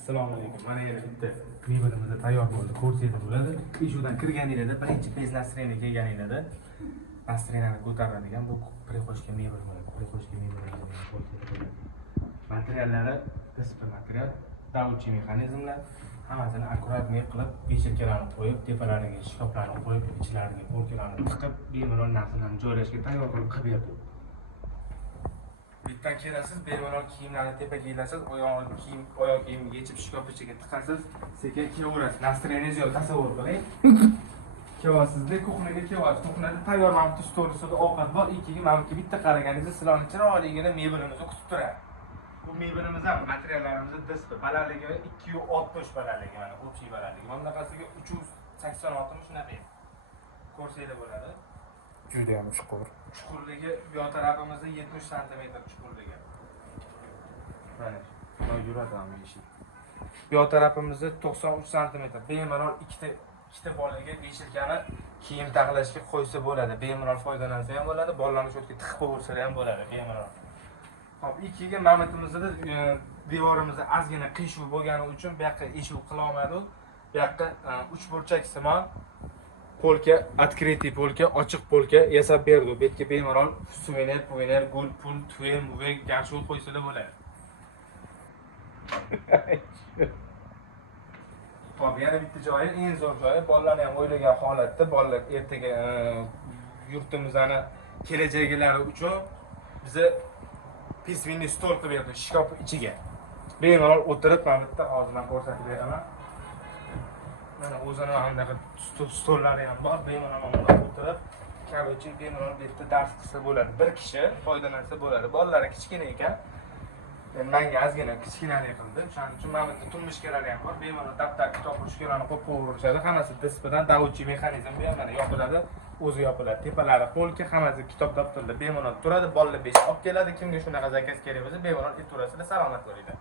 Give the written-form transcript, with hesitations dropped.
Assalomu alaykum. Mana yana bitta mebelimiz tayyor bo'ldi. Ko'rsatib bo'ladi. Eshikdan kirganingizda birinchi pes nastroyeni kelganingizda nastroyenini ko'taradigan bu prixoshka mebel bo'ladi. Prixoshka mebel bo'ladi. Materiallari displey material, davchi mexanizmlar hammasini akkuratlik qilib, beshiklarni qo'yib, tepalariga shkaflarni qo'yib, ichlariga polkalarni tiqib, bemalol narsalarni joylashga tayyor qilib berdi. Bittan kelasiz, bemalol kiyimlarni tepaga ilasiz, oyoq kiyimni yechib shkaf ichiga tiqasiz, sekin kelaverasiz. Nastroyeniz yo'q, tasavvur qiling. Kelyapsizda, kuxnaga kelyapsiz. Kuxnada tayyor mana bu stol ustida ovqat bor. Ikkiga mana bu bitta qaraganingizda sizlarni chiroyligina mebelimizni kutib turadi. Bu mebelimiz ham materiallarimiz displey balandligi 260 balandligi mana o'pchi balandligi. Bunaqasiga 386 shunaqa. Ko'rsanglar bo'ladi. Juda ham chuqur. Chuqurligi bu yoq tarafimizda 70 sm chuqurligi. Mana bu yuradi ham eshik. Bu yoq tarafimizda 93 sm. Bemalol ikkita bolaga beshilkani kiyim taqlashga qo'ysa bo'ladi. Bemalol foydalansa ham bo'ladi, bolalarni sho'tga tiqib qo'ysa ham bo'ladi bemalol. Hop, ikkiga mamatimizda devorimizda ozgina qiyshuv bo'lgani uchun bu yoqqa eshuv qila olmadi. Bu yoqqa 3 burchaksimon polka, открытый polka, ochiq polka yasab berdi. Bu yerga bemalol suvenir, gul, pul, tuyen, muve, garshoy qo'ysalar bo'ladi. Hop, yana bitta joyi, eng zo'r joyi, bolalarni ham o'ylagan holatda, bolalar ertaga yurtimizning kelajaklari uchun biza pisvinni stol qilib berdi shkaf ichiga. Bemalol o'tirib, mana bitta hozirdan ko'rsatib beraman. Mana o'zini hamdaqa stollari ham bor. Bemalol mana o'tirib, korоче bemalol bu yerda dars qilsa bo'ladi. Bir kishi foydalansa bo'ladi. Bolalar kichkina ekan. Menga ozgina kichkinalik qildim. Shuning uchun mana bitta turmushkalari ham bor. Bemalol daftar, kitob ruchkalarni qo'yib qo'yishadi. Hammasi displedan davchi mexanizm bu ham mana yopiladi. O'zi yopiladi. Tepalari polka, hammasi kitob daftarda bemalol turadi. Bolalar 5 olib keladi. Kimga shunaqa zakaz kerak bo'lsa, bemalol aytaverasizlar, salomat bo'linglar.